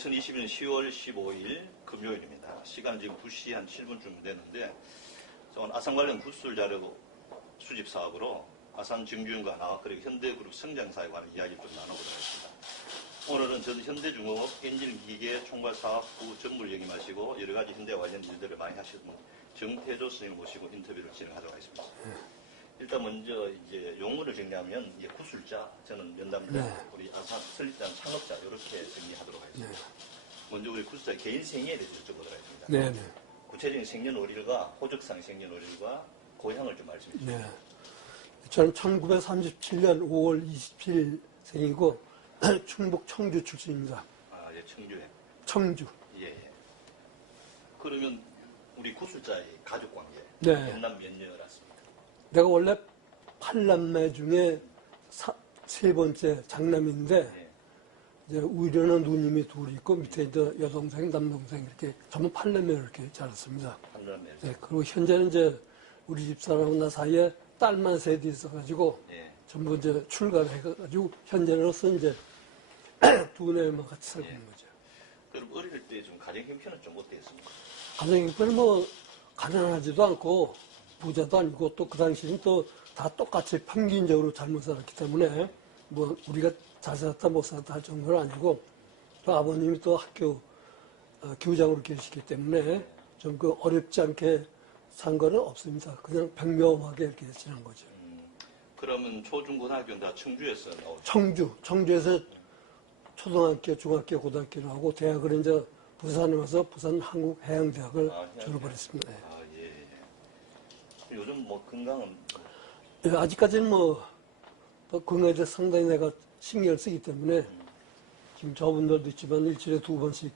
2021년 10월 15일 금요일입니다. 시간 지금 2시 한 7분쯤 됐는데, 아산 관련 구술 자료 수집 사업으로 아산 정규현과 나와 그리고 현대그룹 성장사에 관한 이야기를 좀 나눠보도록 하겠습니다. 오늘은 전 현대중공업 엔진기계 총괄사업부 전무를 역임하시고 여러 가지 현대 관련 일들을 많이 하시는 정태조 선생님을 모시고 인터뷰를 진행하도록 하겠습니다. 일단 먼저 이제 용어를 정리하면 이제 구술자, 저는 연담자, 우리 아산 설립자, 창업자 이렇게 정리하도록 하겠습니다. 먼저 우리 구술자의 개인 생애에 대해서 여쭤보도록 하겠습니다. 구체적인 생년월일과 호적상 생년월일과 고향을 좀 말씀해 주시죠. 네. 저는 1937년 5월 27일 생이고 충북 청주 출신입니다. 아, 예, 청주에. 청주. 예, 예. 그러면 우리 구술자의 가족 관계, 네. 몇남 몇녀 낳습니까? 내가 원래 8남매 중에 세 번째 장남인데 예. 이제 우리는 누님이 둘이 있고 밑에 이제 여동생, 남동생 이렇게 전부 8남매 이렇게 자랐습니다. 8남매. 네, 그리고 현재는 이제 우리 집사람하고 나 사이에 딸만 셋이 있어가지고 예. 전부 이제 출가를 해가지고 현재로서 이제 두 내만 같이 살고 있는 거죠. 그럼 어릴 때 좀 가정 형편은 좀 어땠습니까? 가정 형편은 뭐 가난하지도 않고 부자도 아니고 또 그 당시에는 또 다 똑같이 평균적으로 잘못 살았기 때문에 뭐 우리가 잘 살았다 못 살았다 할 정도는 아니고 또 아버님이 또 학교 교장으로 계시기 때문에 좀 그 어렵지 않게 산 거는 없습니다. 그냥 평범하게 이렇게 지난 거죠. 그러면 초중고등학교는 다 청주에서 나오죠? 청주에서 초등학교, 중학교, 고등학교를 하고 대학을 이제 부산에 와서 부산 한국해양대학을 졸업을 했습니다. 아, 예, 예. 요즘 뭐 건강은? 예, 아직까지는 뭐 건강에 대해서 상당히 내가 신경을 쓰기 때문에 지금 저분들도 있지만 일주일에 2번씩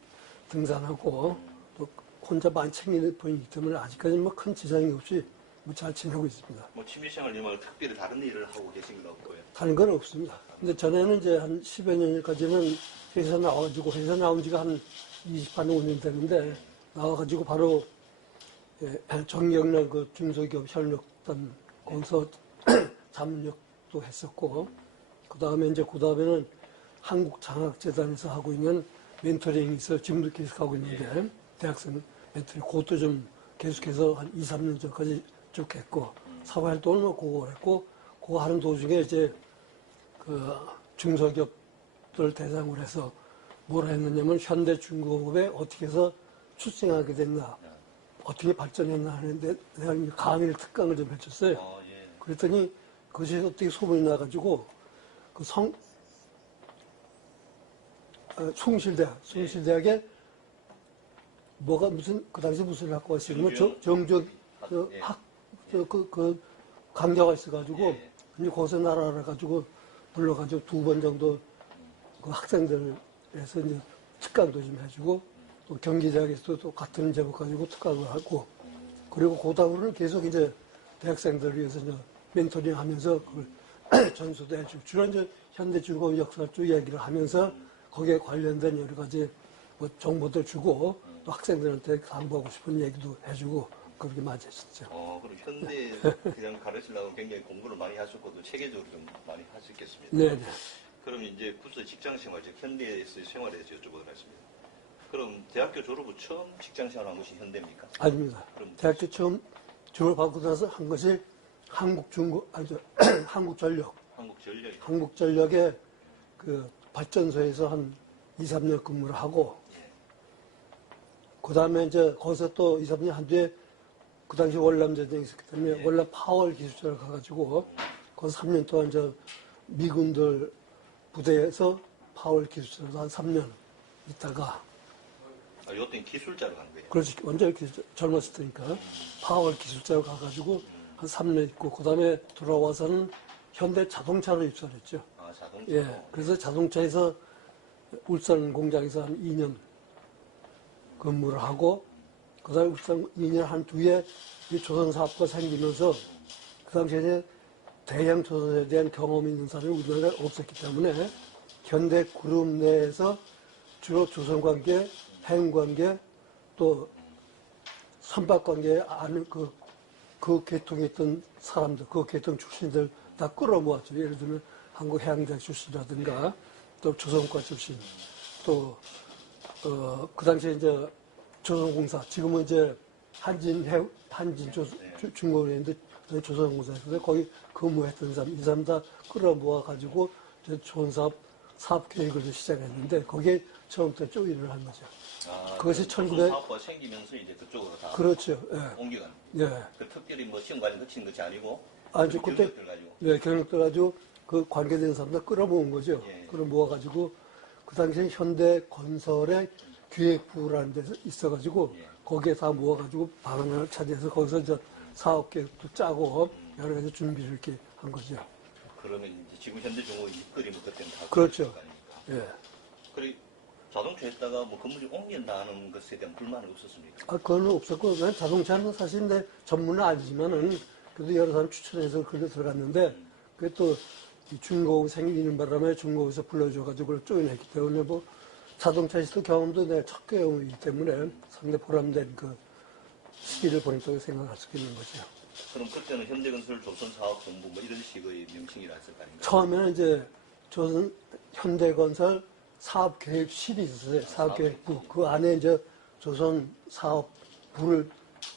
등산하고 또 혼자 많이 챙기는 편이기 때문에 아직까지는 뭐 큰 지장이 없이 뭐 잘 지내고 있습니다. 뭐 취미생활 말고 특별히 다른 일을 하고 계신 건 없고요? 다른 건 없습니다. 근데 전에는 이제 한 10여 년까지는 회사 나와가지고 회사 나온 지가 한 25년 되는데 나와가지고 바로 정경련 그 중소기업 협력단 거기서 자문역도 했었고 그 다음에는 한국장학재단에서 하고 있는 멘토링이 있어 지금도 계속 하고 있는데 대학생 멘토링 그것도 좀 계속해서 한 2, 3년 전까지 쭉 했고 사회활동을 뭐 그거 했고 그거 하는 도중에 이제 그 중소기업들 대상으로 해서 뭐라 했느냐면 현대중공업에 어떻게 해서 출생하게 됐나 어떻게 발전했나 하는데 내가 강의를 특강을 좀 해줬어요. 예. 그랬더니 그것이 어떻게 소문이 나가지고 그 숭실대학에 뭐가 무슨 그 당시 무슨 학과가 있었냐면 정적 그 강좌가 있어가지고 이제 거기서 날아가지고 불러가지고 2번 정도 그 학생들에서 이제 특강도 좀 해주고 또 경기대학에서도 또 같은 제목 가지고 특강을 하고 그리고 그 다음으로는 계속 이제 대학생들을 위해서 이제 멘토링 하면서 그걸 전수도 해주고 주로 이제 현대중공업 역사 쪽 이야기를 하면서 거기에 관련된 여러 가지 뭐 정보들 주고 또 학생들한테 강구하고 싶은 얘기도 해주고 그렇게 많이 했었죠. 그럼 현대 그냥 가르치려고 굉장히 공부를 많이 하셨고 또 체계적으로 좀 많이 하셨겠습니다. 네. 그럼 이제 구수 직장생활, 즉 현대에서의 생활에 대해서 여쭤보도록 하겠습니다. 그럼 대학교 졸업 후 처음 직장생활 한 것이 현대입니까? 아닙니다. 대학교 처음 졸업하고 나서 한 것이 한국전력. 한국전력의 그 발전소에서 한 2, 3년 근무를 하고 그 다음에 이제 거기서 또 2, 3년 한 뒤에 그 당시 월남전쟁이 있었기 때문에 월남 파월 기술자를 가가지고 거기서 3년 동안 이제 미군들 부대에서 파월 기술자로 한 3년 있다가 이때는 기술자로 간 거예요? 그렇지. 완전히 젊었을 테니까 파월 기술자로 가가지고 한 3년 있고 그 다음에 돌아와서는 현대 자동차로 입사를 했죠. 자동차? 예. 그래서 자동차에서 울산 공장에서 한 2년 근무를 하고 그 다음에 울산 2년 한 뒤에 이 조선사업부가 생기면서 그 당시에 대양 조선에 대한 경험이 있는 사람이 우리나라에 없었기 때문에 현대 그룹 내에서 주로 조선관계, 해운관계 또 선박관계에 아는 그 계통에 있던 사람들, 그 계통 출신들 다 끌어모았죠. 예를 들면 한국해양대학 출신이라든가 또 조선과 출신 또 그 당시에 이제 조선공사, 지금은 이제 중공업인데 조선공사에서 거기 근무했던 사람, 이 사람 다 끌어모아가지고 이제 조선사업 사업 계획을 시작했는데 거기에 처음부터 조인을 한 거죠. 그것이 1900 사업부가 생기면서 이제 그쪽으로 다 그렇죠. 예. 옮겨간. 예. 그 특별히 뭐 시험 관련 거친 것이 아니고 이제 그때 경력들 가지고. 예, 경력들 가지고 그 관계된 사람들 끌어모은 거죠. 예. 끌어모아가지고 그 당시에 현대건설의 기획부라는 데서 있어가지고 예. 거기에 다 모아가지고 방안을 차지해서 거기서 이제 사업 계획도 짜고 여러 가지 준비를 이렇게 한 거죠. 그러면 이제 지금 현대중공업 입거리면 그때는 다 그렇죠. 그럴 거 아닙니까? 예. 그리고 자동차 했다가 뭐 건물이 옮긴다는 것에 대한 불만은 없었습니까? 그건 없었고, 그냥 자동차는 사실 내 전문은 아니지만은, 그래도 여러 사람 추천해서 그걸 들어갔는데, 그게 또, 중공업 생기는 바람에 중공업에서 불러줘가지고 그걸 조인했기 때문에 뭐, 자동차에서 경험도 내 첫 경험이기 때문에 상당히 보람된 그 시기를 보냈다고 생각할 수 있는 거죠. 그럼 그때는 현대건설 조선사업본부 뭐 이런 식의 명칭이라 했을 거 아닌가요? 처음에는 이제 조선 현대건설 사업계획실이 있었어요. 사업계획부. 그 안에 이제 조선 사업부를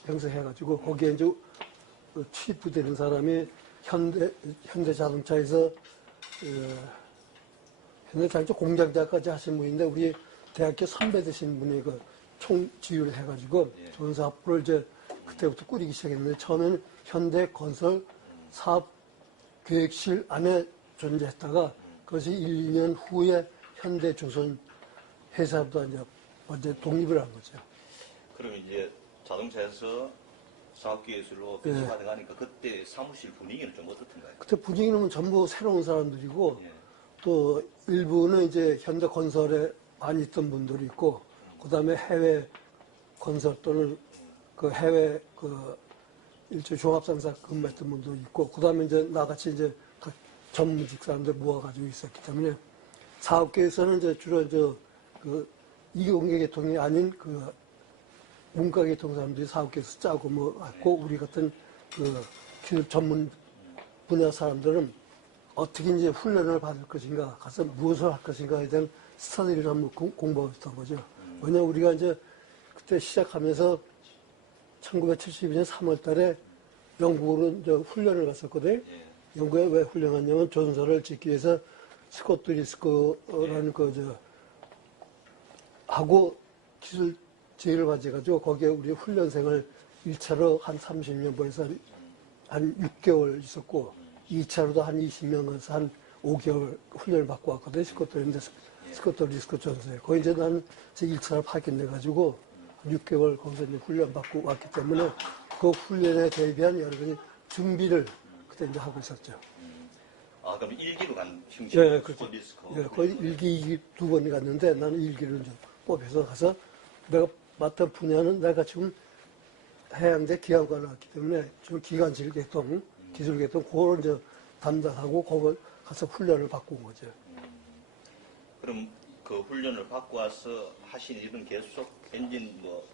형성해가지고 거기에 이제 취입부되는 사람이 현대자동차에서 현대자동차 공장장까지 하신 분인데 우리 대학교 선배 되신 분이 그 총지휘를 해가지고 조선 사업부를 이제 그때부터 꾸리기 시작했는데 처음에는 현대건설 사업계획실 안에 존재했다가 그것이 1, 2년 후에 현대조선 회사도 이제 먼저 독립을 한 거죠. 그럼 이제 자동차에서 사업기획술로 변신받아가니까 그때 사무실 분위기는 좀 어떻던가요? 그때 분위기는 전부 새로운 사람들이고 예. 또 일부는 이제 현대건설에 많이 있던 분들이 있고 그다음에 해외 건설 또는 그 해외 그 일종의 종합상사 근무했던 분도 있고 그다음에 이제 나같이 이제 각 전문직 사람들 모아가지고 있었기 때문에 사업계에서는 이제 주로 그 이공계계통이 아닌 그 문과계통 사람들이 사업계에서 짜고 뭐 했고 우리 같은 그 기술 전문 분야 사람들은 어떻게 이제 훈련을 받을 것인가 가서 무엇을 할 것인가에 대한 스터디를 한번 공부하고 있던 거죠. 왜냐면 우리가 이제 그때 시작하면서 1972년 3월 달에 영국으로 이제 훈련을 갔었거든요. 영국에 왜 훈련 갔냐면 조선소를 짓기 위해서 스코트 리스크라는 하고 기술 제의를 받아가지고 거기에 우리 훈련생을 1차로 한 30명 보내서 한 6개월 있었고 2차로도 한 20명에서 한 5개월 훈련을 받고 왔거든요. 스코트 리스크 전소에. 거기 이제 나는 제 1차로 파견돼가지고 한 6개월 거기서 이제 훈련 받고 왔기 때문에 그 훈련에 대비한 여러 가지 준비를 그때 이제 하고 있었죠. 그럼 1기로 간 형식? 예, 그렇죠. 리스크. 예, 거의 1기, 2기 두 번이 갔는데 나는 1기를 이제 뽑혀서 가서 내가 맡은 분야는 내가 지금 해양대 기관과를 나왔기 때문에 지금 기관실 계통, 기술 계통 그걸 이제 담당하고 거기 가서 훈련을 받고 온 거죠. 그럼 그 훈련을 받고 와서 하신 일은 계속 엔진 뭐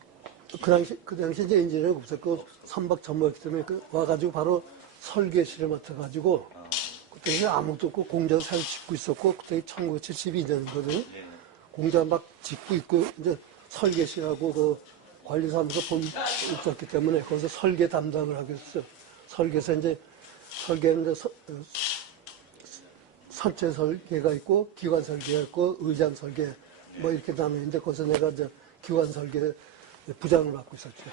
그 당시 이제 엔지니어가 없었고 선박 전무였기 때문에 와가지고 바로 설계실을 맡아가지고 그때 아무것도 없고 공장 잘 짓고 있었고 그때 1972년이거든요. 공장 막 짓고 있고 이제 설계실하고 그 관리사무소 본 있었기 때문에 거기서 설계 담당을 하게 됐어요. 설계에서 이제 설계는 이제 선체 설계가 있고 기관 설계가 있고 의장 설계 뭐 이렇게 나누는데 거기서 내가 이제 기관 설계 부장을 맡고 있었죠.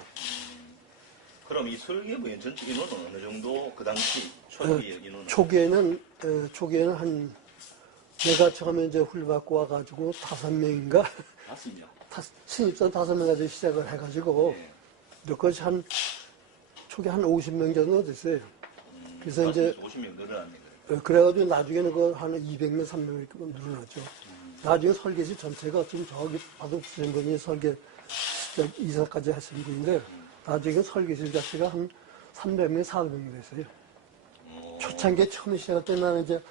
그럼 이 설계부의 전체 인원은 어느 정도 그 당시 초기의 인원은? 초기에는 한 내가 처음에 이제 훈련받고 와가지고 5명인가? 5명. 신입사원 5명 가지고 시작을 해가지고 그것이 초기 한 50명 정도 됐어요. 그래서 이제 50명 늘어났네. 그래가지고 나중에는 한 200명, 300명 이렇게 늘어났죠. 나중에 설계실 전체가 지금 저기 바둑 수행분이 설계 이사까지 하신 분인데 나중에 설계실 자체가 한 300명, 400명 됐어요. 초창기에 처음 시작할 때 나는 이제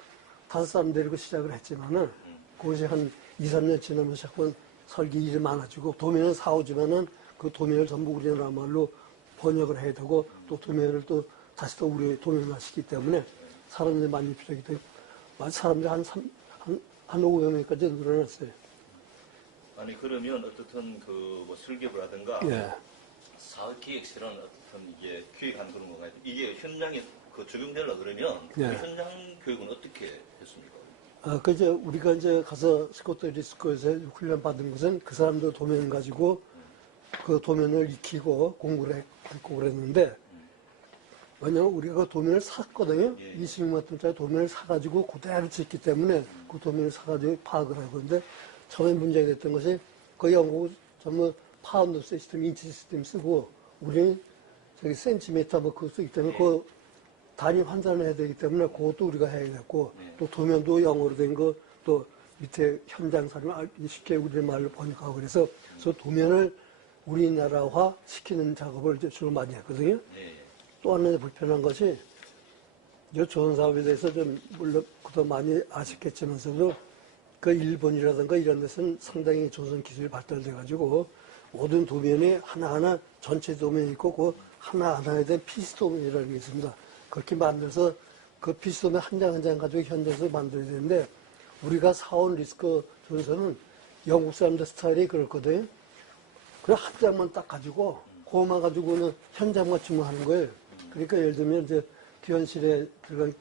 5사람 데리고 시작을 했지만은 그것이 한 2, 3년 지나면 자꾸 설계 일이 많아지고 도면을 사오지만은 그 도면을 전부 우리나라 말로 번역을 해야 되고 또 도면을 또 다시 또 우리 도면을 하시기 때문에 사람들이 많이 필요하기 때문에 사람들이 한 500명까지 늘어났어요. 아니 그러면 어떻든 그 뭐 설계부라든가 예. 사업 기획실은 어떻든 이게 기획하는 그런 건가요? 이게 현장에 그 적용되려 그러면 그 예. 현장 교육은 어떻게 했습니까? 이제 우리가 이제 가서 스코트 리스크에서 훈련 받은 것은 그 사람들 도면 가지고 그 도면을 익히고 공부를 했고 그랬는데, 왜냐면 우리가 그 도면을 샀거든요. 예. 26만 톤짜리 도면을 사가지고 그대로 짓기 때문에 그 도면을 사가지고 파악을 하고 있는데, 처음에 문제가 됐던 것이 그 영국 전부 파운드 시스템, 인치 시스템 쓰고 우리는 저기 센티미터 뭐 그거 쓰기 때문에 그 단위 환산을 해야 되기 때문에 그것도 우리가 해야 됐고, 또 도면도 영어로 된 거, 또 밑에 현장 사진을 쉽게 우리말로 번역하고 그래서 도면을 우리나라화 시키는 작업을 이제 주로 많이 했거든요. 예. 또 하나 불편한 것이, 이 조선 사업에 대해서 좀 물론 그도 많이 아쉽겠지만서도 그 일본이라든가 이런 데서는 상당히 조선 기술이 발달돼가지고 모든 도면이 하나하나 전체 도면이 있고 그 하나하나에 대한 피스 도면이라는 게 있습니다. 그렇게 만들어서 그 피스 도면 한 장 한 장 가지고 현장에서 만들어야 되는데, 우리가 사온 리스크 조선은 영국 사람들 스타일이 그렇거든요. 그래 한 장만 딱 가지고 그거만 가지고는 현장만 주문하는 거예요. 그러니까 예를 들면 이제 기원실에 들어간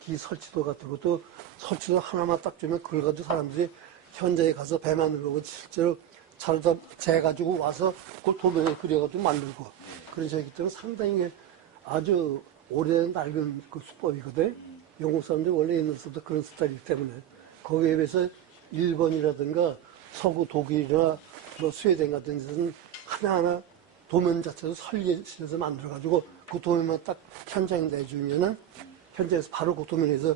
기 설치도 같은 것도 설치도 하나만 딱 주면 그걸 가지고 사람들이 현장에 가서 배 만드는 거고 실제로 자르다 재가지고 와서 그 도면에 그려가지고 만들고 그런 식이기 때문에 상당히 아주 오래된 낡은 그 수법이거든. 영국 사람들이 원래 옛날부터 그런 스타일이기 때문에 거기에 비해서 일본이라든가 서구 독일이나 뭐 스웨덴 같은 데서는 하나하나 도면 자체도 설계실에서 만들어가지고 그 도면만 딱 현장에 내주면은 현장에서 바로 그 도면에서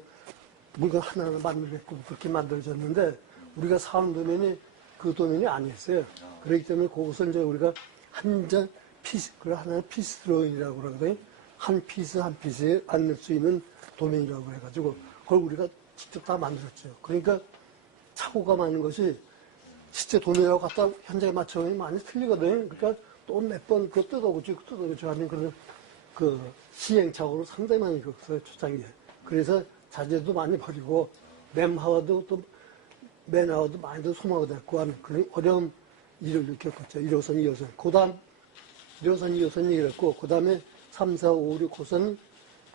물건 하나하나 만들겠고 그렇게 만들어졌는데, 우리가 사온 도면이 그 도면이 아니었어요. 그렇기 때문에 그것을 이제 우리가 한 장 피스, 그걸 하나는 피스 드로잉이라고 그러거든요. 한 피스 한 피스에 앉을 수 있는 도면이라고 해가지고 그걸 우리가 직접 다 만들었죠. 그러니까 착오가 많은 것이 실제 도면하고 갖다 현장에 맞춰보면 많이 틀리거든요. 그러니까 또 몇 번 그거 뜯어고치고 하는 그런 그 시행착오를 상당히 많이 겪었어요, 초창기에. 그래서 자재도 많이 버리고, 맨하워도 또, 맨하워도 많이도 소모가 됐고 하는 그런 어려운 일을 겪었죠. 1호선, 2호선. 그 다음, 1호선, 2호선 얘기를 했고, 그 다음에 3, 4, 5, 6 호선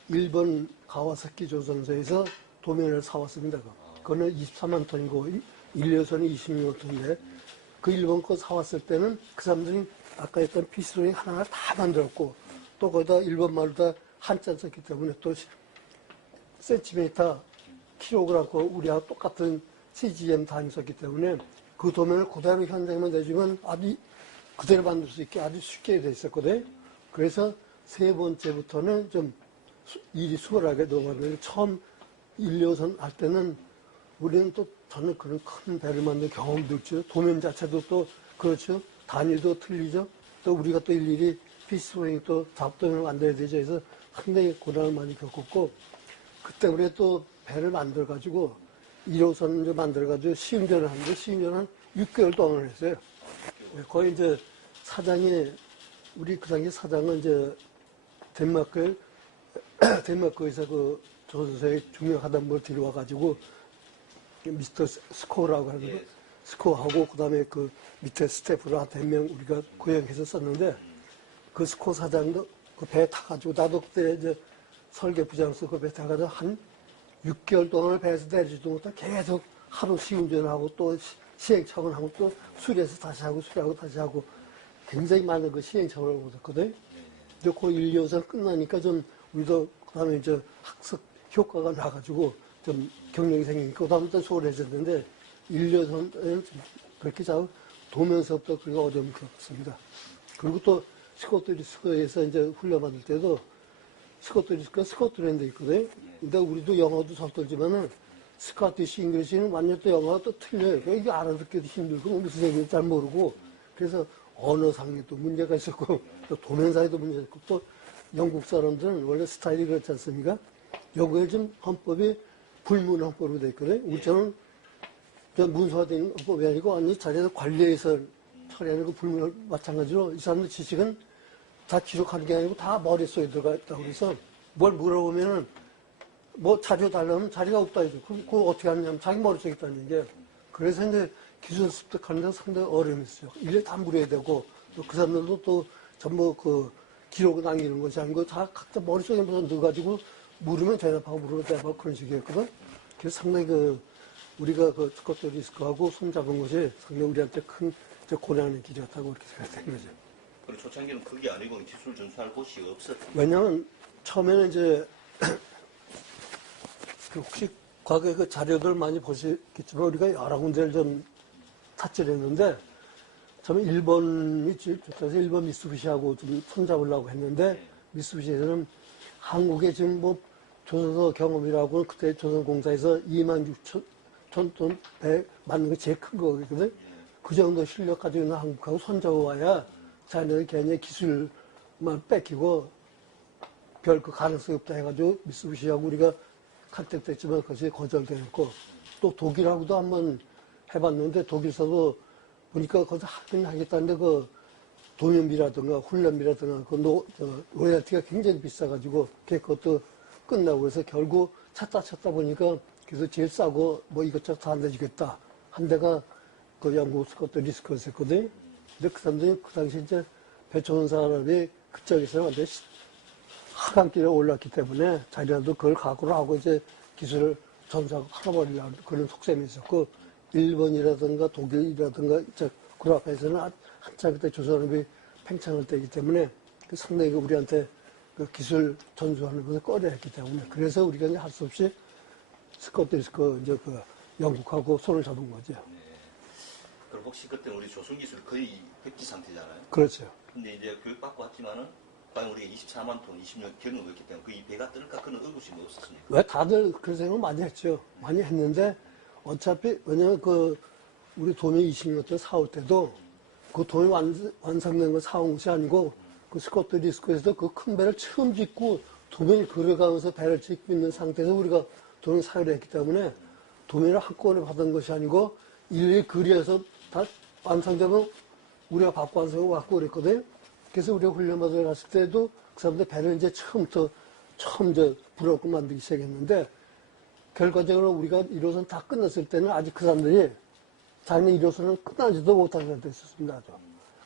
일본 가와사키 조선소에서 도면을 사왔습니다. 그거는 24만 톤이고, 1호선이 26만 톤인데, 그 일본 거 사왔을 때는 그 사람들이 아까 했던 피스로잉 하나하나 다 만들었고, 또 거기다 일본 말로 다 한자 썼기 때문에 또 센티미터, 킬로그램 그 우리하고 똑같은 CGM 단위 썼기 때문에 그 도면을 그대로 현장에만 내주면 아주 그대로 만들 수 있게 아주 쉽게 돼 있었거든. 그래서 세 번째부터는 좀 일이 수월하게 넘어가는데, 처음 1, 2호선 할 때는 우리는 또 저는 그런 큰 배를 만든 경험도 없죠. 도면 자체도 또 그렇죠. 단위도 틀리죠. 또 우리가 또 일일이 피스로잉 또 작도면을 만들어야 되죠. 그래서 상당히 고난을 많이 겪었고, 그때 우리가 또 배를 만들어가지고 1호선을 만들어가지고 시운전을 하는데 시운전을 한 6개월 동안 했어요. 거의 이제 사장이, 우리 그 당시 사장은 이제 덴마크에서 그 조선소에 중요하던 걸 데려와가지고 미스터 스코어라고 하는 거, 스코어하고 그 다음에 그 밑에 스태프를 한 100명 우리가 고용해서 썼는데, 그 스코어 사장도 그 배 타가지고, 나도 그때 이제 설계 부장으로서 그 배 타가지고 한 6개월 동안 배에서 내리지도 못하고 계속 하루 시운전하고 또 시행착오하고 또 수리해서 다시 하고 수리하고 다시 하고 굉장히 많은 그 시행착오를 얻었거든. 근데 그 1, 2호선 끝나니까 좀 우리도 그 다음에 이제 학습 효과가 나가지고 좀 경력이 생기니까 그 다음부터 수월해졌는데, 1, 2호선은 그렇게 잘 도면서부터 그리고 어려움을 겪었습니다. 그리고 또 스코트리스크에서 이제 훈련받을 때도 스코트리스크가 스코틀랜드에 있거든요. 근데 우리도 영어도 서툴지만은 스코티시 잉글리시는 완전 또 영어가 또 틀려요. 그러니까 이게 알아듣기도 힘들고 무슨 얘기인지 잘 모르고, 그래서 언어상에 또 문제가 있었고 또 도면상에도 문제가 있고, 또 영국 사람들은 원래 스타일이 그렇지 않습니까? 영국에 지금 헌법이 불문 헌법으로 돼 있거든요. 우리처럼 문서화된 헌법이 아니고 완전히 자기가 관리해서 처리하는 그 불문을 마찬가지로 이 사람들 지식은 다 기록하는 게 아니고 다 머릿속에 들어가 있다고 그래서 뭘 물어보면은 뭐 자료 달라면 자리가 없다 이죠. 그거 어떻게 하냐면 자기 머릿속에 있다는 얘기예요. 그래서 이제 기술 습득하는 데 상당히 어려움이 있어요. 일일이 다 물어야 되고, 또 그 사람들도 또 전부 그 기록을 남기는 것이 아니고 다 각자 머릿속에 무슨 넣어가지고 물으면 대답하고 물으면 대답하고 그런 식이었거든. 그래서 상당히 우리가 그 스코트 리스크하고 손잡은 것이 상당히 우리한테 큰 고난의 길이었다고 그렇게 생각된 거죠. 그리고 초창기는 그게 아니고 기술 전수할 곳이 없었죠. 왜냐면 처음에는 이제 혹시 과거에 그 자료들 많이 보시겠지만 우리가 여러 군데를 좀 탓을 했는데 처음에 일본이 좋다서 일본 미쓰비시하고 좀 손잡으려고 했는데 미쓰비시에서는 한국에 지금 뭐 조선소 경험이라고 그때 조선공사에서 26,000톤 배 맞는 게 제일 큰 거거든. 그 정도 실력 가지고 있는 한국하고 손잡아와야 자기네들 괜히 기술만 뺏기고 별 그 가능성이 없다 해가지고 미쓰비시하고 우리가 컨택됐지만 그것이 거절되었고 또 독일하고도 한번 해봤는데 독일서도 보니까 거기서 하긴 하겠다는데 그 도면비라든가 훈련비라든가 그 로열티가 굉장히 비싸가지고 그것도 끝나고 그래서 결국 찾다 보니까 그래서 제일 싸고 뭐 이것저것 다 안 되지겠다 한 데가 그 영국 스코트 리스크였거든요. 근데 그 사람들이 그 당시 이제 배쳐온 사람이 그쪽에서는 완전히 하강길에 올랐기 때문에 자기네도 그걸 각오를 하고 이제 기술을 전수하고 팔아버리려고 그런 속셈이 있었고 일본이라든가 독일이라든가 그 앞에서는 한참 그때 조선업이 팽창할 때이기 때문에 상당히 우리한테 그 기술 전수하는 것을 꺼려했기 때문에 그래서 우리가 이제 할 수 없이 스코트 리스크 이제 그 영국하고 손을 잡은 거죠. 네. 그럼 혹시 그때 우리 조선 기술 거의 백지 상태잖아요. 그렇죠. 근데 이제 교육받고 왔지만은 과연 우리가 24만 톤, 20년 경험을 했기 때문에 그 이 배가 뜰까 그런 의구심이 없었습니까? 왜 다들 그런 생각 많이 했죠. 많이 했는데 어차피 왜냐면 그 우리 도미 20년 사올 때도 그 도미 완성된 거 사온 것이 아니고 그 스코트 리스크에서 그 큰 배를 처음 짓고 도미를 걸어가면서 배를 짓고 있는 상태에서 우리가 도미를 사유를 했기 때문에 도미를 한꺼번에 받은 것이 아니고 일일이 그리해서 다 완성되면 우리가 받고 완성하고 왔고 그랬거든요. 그래서 우리가 훈련받으러 갔을 때도 그 사람들 배를 이제 처음 이제 부럽고 만들기 시작했는데 결과적으로 우리가 1호선 다 끝났을 때는 아직 그 사람들이 자기네 1호선은 끝나지도 못한 상태에 있었습니다. 아주.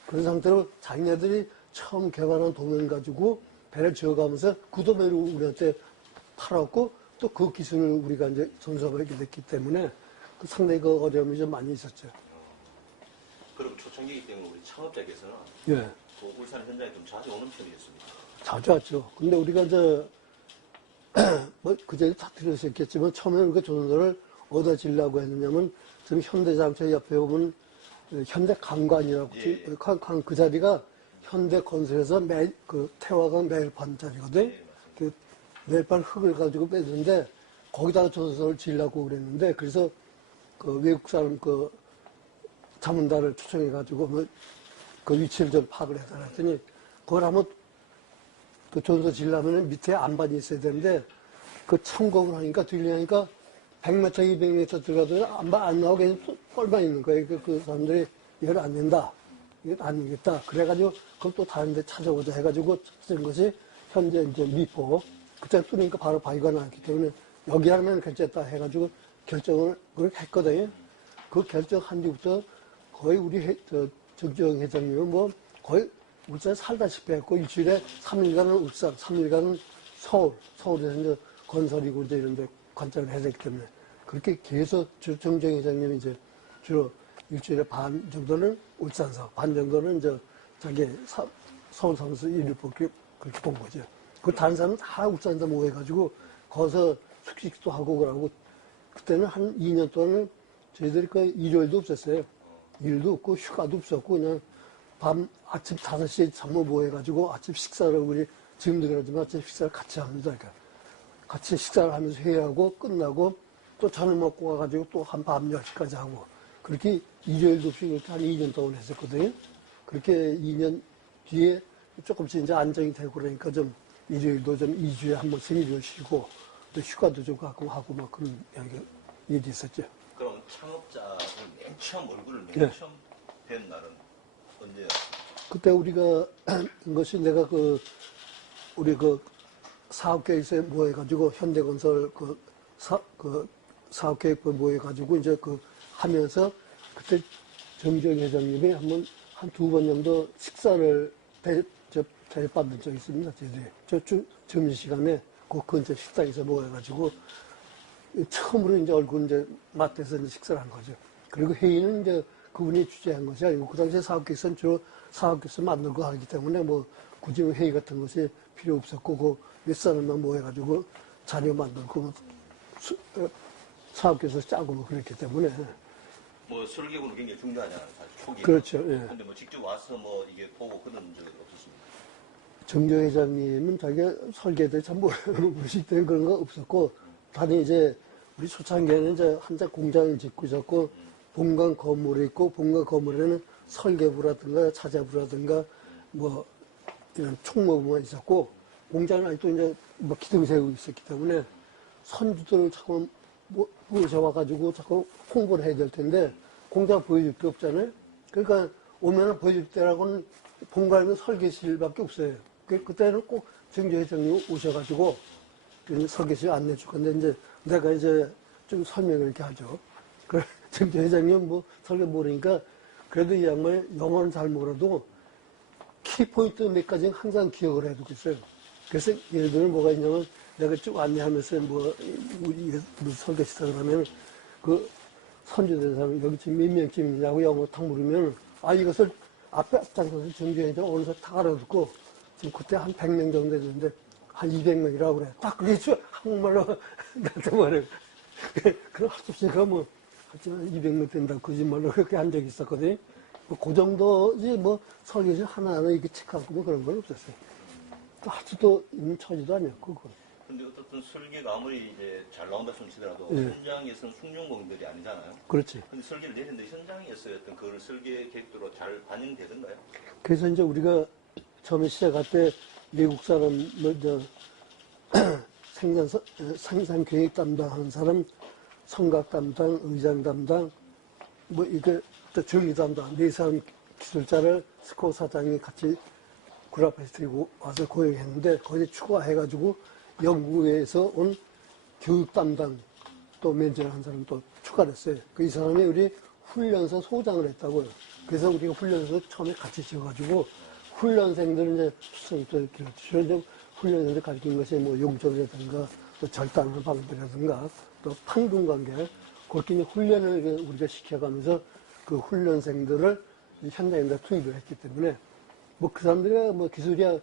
그런 상태로 자기네들이 처음 개발한 도면을 가지고 배를 지어가면서 그 도면을 우리한테 팔았고 또 그 기술을 우리가 이제 전수하게 됐기 때문에 상당히 그 어려움이 좀 많이 있었죠. 그럼 초창기이기 때문에 우리 창업자께서는 예. 그 울산 현장에 좀 자주 오는 편이었습니다. 자주 왔죠. 근데 우리가 뭐, 그전에 다 들으셨겠지만, 처음에 우리가 조선소를 어디다 지으려고 했느냐면, 지금 현대자동차 옆에 보면, 현대강관이라고, 예. 그 자리가 현대건설에서 태화강 매일판 자리거든. 예, 그 매일판 흙을 가지고 뺐는데, 거기다가 조선소를 지으려고 그랬는데, 그래서 그 외국 사람 자문단을 초청해가지고, 그 위치를 좀 파악을 해달라 했더니, 그걸 한번 그 조선소 지으려면 밑에 안반이 있어야 되는데, 그 참고를 하니까, 들리니까 100m, 200m 들어가도 안반 안 나오고 그냥 뻘만 있는 거예요. 그 사람들이 이건 안 된다. 이건 안 되겠다. 그래가지고, 그럼 또 다른 데 찾아보자 해가지고 찾은 것이 현재 이제 미포. 그때 뚫으니까 바로 바위가 나왔기 때문에 여기 하면 괜찮다 해가지고 결정을 했거든요. 그 결정한 뒤부터 거의 우리 정주영 회장님은 뭐 거의 울산 살다시피 했고 일주일에 3일간은 울산, 3일간은 서울에서 이제 건설이고 이제 이런 데 관찰을 해야 되기 때문에 그렇게 계속 정주영 회장님이 이제 주로 일주일에 반 정도는 울산서, 반 정도는 이제 자기 서울 사무소 일을 그렇게 본 거죠. 그 다른 사람은 다 울산에서 모여가지고 거기서 숙식도 하고 그러고 그때는 한 2년 동안은 저희들이 그 일요일도 없었어요. 일도 없고 휴가도 없었고 그냥 아침 5시에 잠을 모여가지고 아침 식사를 우리 지금도 그러지만 아침 식사를 같이 합니다. 그러니까 같이 식사를 하면서 회의하고 끝나고 또 저녁 먹고 와가지고 또 한 밤 10시까지 하고 그렇게 일요일도 없이 그렇게 한 2년 동안 했었거든요. 그렇게 2년 뒤에 조금씩 이제 안정이 되고 그러니까 좀 일요일도 좀 2주에 한 번씩 일요일 쉬고 또 휴가도 좀 갖고 하고 뭐 그런 일이 있었죠. 그럼 창업자를 맨 처음 얼굴을 맨 네. 처음 뵌 날은 언제였어요? 그때 우리가 한 것이 내가 우리 사업계획서에 모여가지고 현대건설 사업계획부에 모여가지고 이제 하면서 그때 정주영 회장님이 한 두 번 정도 식사를 대접받은 적이 있습니다. 저희들이. 점심시간에 그 근처 식당에서 모여가지고 처음으로 이제 얼굴 이제 맞대서 이제 식사를 한 거죠. 그리고 회의는 이제 그분이 주재한 것이 아니고 그 당시에 사업계획서는 주로 사업계획서 만들고 하기 때문에 뭐 굳이 회의 같은 것이 필요 없었고 그 몇 사람만 모여가지고 자료 만들고 사업계획서 짜고 뭐 그랬기 때문에 뭐 설계구는 굉장히 중요하잖아요, 사실 초기. 그렇죠. 예. 근데 뭐 직접 와서 뭐 이게 보고 그런 적이 없었습니다. 정조 회장님은 자기가 설계에 대해 참 모르시기 때문에 그런 거 없었고, 다른 이제 우리 초창기에는 이제 한자 공장을 짓고 있었고, 본관 건물이 있고, 본관 건물에는 설계부라든가 차자부라든가 뭐 이런 총무부가 있었고, 공장은 아직도 이제 뭐 기둥 세우고 있었기 때문에 선주들을 자꾸 모셔와가지고 자꾸 홍보를 해야 될 텐데, 공장 보여줄 게 없잖아요. 그러니까 오면은 보여줄 때라고는 본관에는 설계실밖에 없어요. 그때는 꼭 정조 회장님 오셔가지고 설계실 안내 줄 건데 이제 내가 이제 좀 설명을 이렇게 하죠. 그래 정조 회장님 뭐 설계 모르니까 그래도 이 양반이 영어는 잘 몰라도 키포인트 몇 가지는 항상 기억을 해두고 있어요. 그래서 예를 들면 뭐가 있냐면 내가 쭉 안내하면서 뭐 우리 설계시다 그러면 그 선주된 사람 여기 지금 몇 명쯤 있냐고 영어 탁 물으면 이것을 앞에 앞장서서 정조 회장 오면서 다 알아듣고 지금 그때 한 100명 정도 됐는데 한 200명이라고 그래. 딱 그게 한국말로 나한테 말해. 그럼 합숙제가 뭐 하지만 200명 된다 거짓말로 그렇게 한 적이 있었거든요. 그 정도지 뭐 설계실 하나하나 이렇게 체크하고 뭐 그런 건 없었어요. 또 할 수도 있는 처지도 아니었고 그건. 근데 어떻든 설계가 아무리 이제 잘 나온다 손 치더라도 예. 현장에서는 숙련공들이 아니잖아요. 그렇지. 근데 설계를 내는데 현장에서의 어떤 그런 설계 계획대로 잘 반영되던가요? 그래서 이제 우리가 처음에 시작할 때 외국 사람, 생산 계획 담당하는 사람, 성각 담당, 의장 담당, 뭐 이게 또 정리 담당, 네 사람 기술자를 스코어 사장이 같이 구라파에서 들고 와서 고용했는데 거기에 추가해가지고 영국에서 온 교육 담당 또 면제를 한 사람 또 추가됐어요. 이 사람이 우리 훈련소 소장을 했다고요. 그래서 우리가 훈련소 처음에 같이 지어가지고 훈련생들은 이제 수성도 이렇게 훈련생들 가르친 것이 뭐 용접이라든가 또 절단하는 방법이라든가 또 판금 관계 그렇게 이제 훈련을 우리가 시켜가면서 그 훈련생들을 현장에다 투입을 했기 때문에 뭐 그 사람들이 뭐 기술이야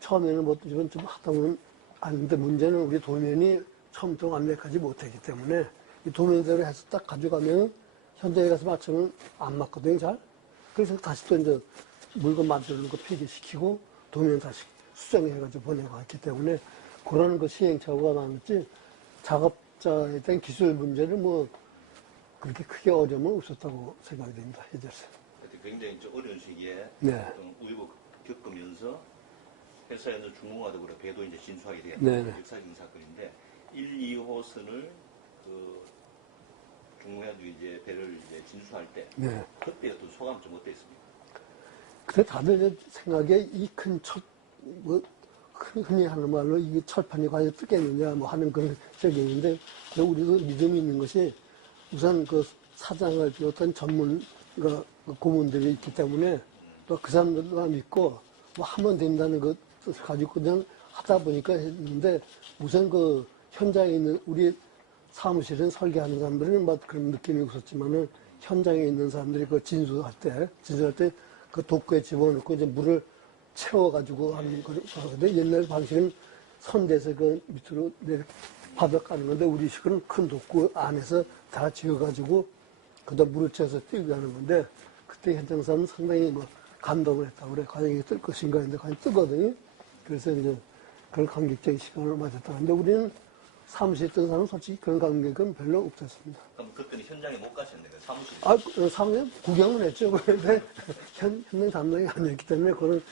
처음에는 뭐 좀 하다 보면 아는데 문제는 우리 도면이 처음부터 완벽하지 못했기 때문에 이 도면대로 해서 딱 가져가면 현장에 가서 맞추면 안 맞거든요, 잘. 그래서 다시 또 이제 물건 만드는 거 폐기시키고 도면 다시 수정해가지고 보내고 했기 때문에 그러는 거 시행착오가 많았지 작업자에 대한 기술 문제는 뭐 그렇게 크게 어려움은 없었다고 생각이 됩니다, 현재서. 굉장히 좀 어려운 시기에 네. 어떤 우유를 겪으면서 회사에는 중공화도 그렇고 배도 이제 진수하게 되는 네네. 역사적인 사건인데 1, 2호선을 그 중공화도 이제 배를 이제 진수할 때 네. 그때 어떤 소감 좀 어땠습니까? 근데 다들 이제 생각에 이 큰 뭐, 흔히 하는 말로 이게 철판이 과연 뜨겠느냐 뭐 하는 그런 적이 있는데, 우리도 믿음이 있는 것이 우선 그 사장을 비롯한 전문가 고문들이 있기 때문에 또 그 사람들도 믿고 뭐 하면 된다는 것 가지고 그냥 하다 보니까 했는데 우선 그 현장에 있는 우리 사무실은 설계하는 사람들은 막 그런 느낌이 없었지만은 현장에 있는 사람들이 그 진수할 때 그 독구에 집어넣고 이제 물을 채워가지고 하는 거거든요. 옛날 방식은 선대에서 그 밑으로 내려 바닥 가는 건데 우리 식은 큰 독구 안에서 다 지어가지고 그다 물을 채워서 띄우게 하는 건데 그때 현장 사람은 상당히 뭐 감동을 했다고 그래. 과연 이게 뜰 것인가 했는데 과연 뜨거든요. 그래서 이제 그런 감격적인 시간을 맞았다. 근데 우리는 사무실에 있던 사람은 솔직히 그런 감격은 별로 없었습니다. 그럼 그때는 현장에 못 가셨네요, 사무실에. 사무실 구경은 했죠. 그런데 현장 담당이 아니었기 때문에 그런